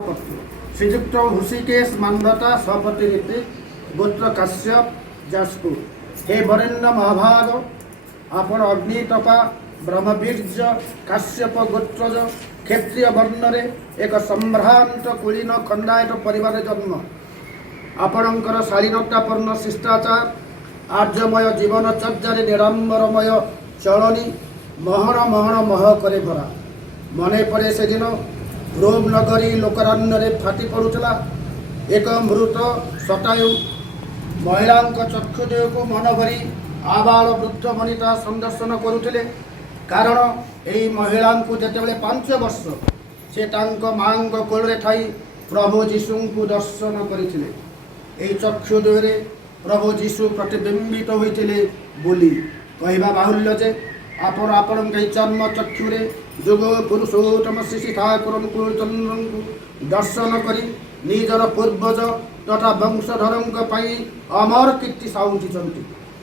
श्रीयुक्त हृषिकेश मानवता सपति रीति गोत्र काश्यप जाजपुर। हे वरेण्य महाभाग आपण अग्नितपा ब्रह्मवीर्य काश्यप गोत्रज क्षत्रिय वर्णरे एक संभ्रांत कुलीन खंडायत परिवार जन्म। आपणकर शालीनतापूर्ण शिष्टाचार आर्यमय जीवनचर्या निरांबरमय चलनी महण महण मह करे भरा। मने पड़े से दिन रोम नगरी लोकरण्य फाटी पड़ूला एक मृत शतायु महिला चक्षुदेह को मन भरी आबाल वृद्ध वनिता संदर्शन करुले। कारण यही महिला को जिते 5 वर्ष से माँ कोल थी प्रभु जीशु को दर्शन करते चक्षुदेह प्रभु जीशु प्रतिबिंबित होते बोली कहवा बाहुल्य जे आपण आपण चर्म चक्षुरे जोग पुरुषोत्तम श्री ठाकुर चंद्र को दर्शन कर निजर पूर्वज तथा वंशधर अमर कीर्ति साउंटी।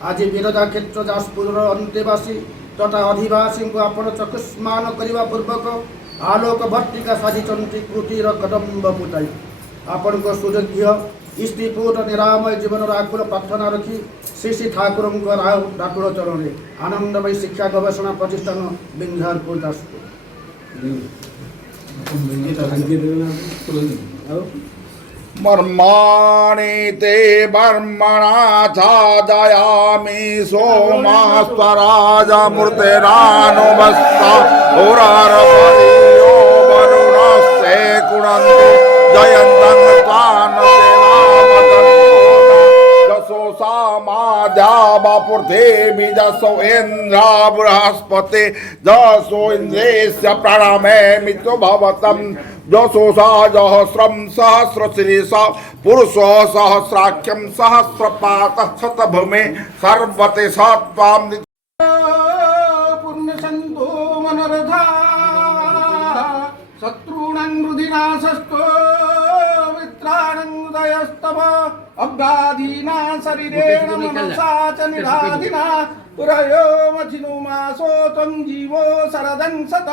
आज बिरजा क्षेत्र जाजपुर अंतेवासी तथा अधिवासी को आपण चक्षुष्मान करने पूर्वक आलोक भट्टिका साजी कृतिर कदम्ब पुटाई आपण को सुयोग्य स्त्रीपुट निरामय जीवन आकुल प्रार्थना रखी श्री श्री ठाकुर डाकुल चरण आनंदमयी शिक्षा गवेषणा प्रतिष्ठान बिंझारपुर जाजपुर। मर्माणि ते बर्मणा छादयामि सोमा स्वराजमूर्तिरानुमस्ता होरारपरियो वरुणस्य कुणन्तो जयन्तं पृथ्वी जसो इंद्रा बृहस्पति जसो इंद्रेस्य प्रणमे मित्रो भवतम जसो सहस्रम सहस्रशीर्षा पुरुषो सहस्राख्यम सहस्रपात शतभूमे सर्वते सत्वाम पुण्यसंतो मनोरथा शत्रूणां हृदिनाशस्तो मित्राणुदयस्तव अब्गाधीना शरीरेण मनसा च निराधिना पुरयो मथिनो मासो त्वं जीवो शरदं शत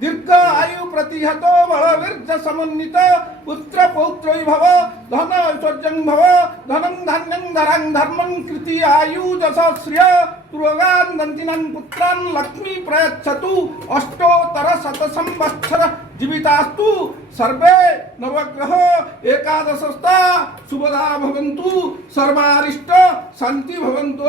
दीर्घ आयु प्रतिहतो बलवीर्य समन्वित पुत्र पौत्रै भव धन ऐश्वर्यं भव धनं धान्यं धरं धर्मं कृति आयु जशश्रिय तुरोगान् दन्तिनान् पुत्रान् लक्ष्मी प्रयच्छतु अष्टोत्तर शत संवत्सर जीवितास्तु सर्वे नवग्रह एकादशस्ता शुभदा भवन्तु सर्वारिष्ट शान्ति भवन्तु।